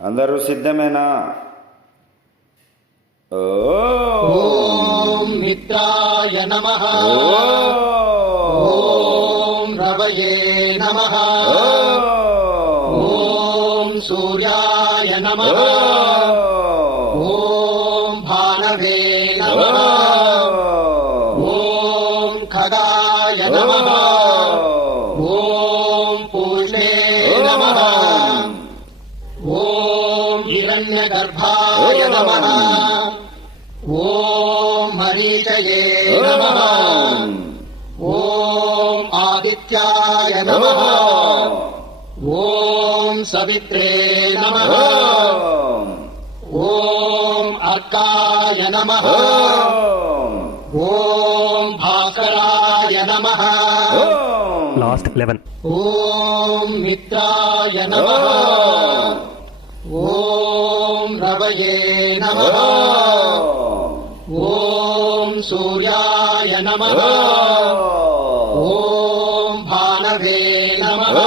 అందరూ సిద్ధమేనా? ఓం మిత్రాయ నమః. ఓం రవయే నమః. ఓం సూర్యాయ నమః. ఓం భానవే నమః. ఓం ఖగాయ నమః. ఓం పూష్ణే నమః. ఓం హిరణ్యగర్భాయ నమః. ఓం మరీచయే నమః. ఓం ఆదిత్యాయ నమః. ఓం సవిత్రే నమః. ఓం అర్కాయ నమః. ఓం భాస్కరాయ నమః. లాస్ట్ 11. ఓం మిత్రాయ నమః. ఓం రవయే నమః. ఓం సూర్యాయ నమః. ఓం భానవే నమః.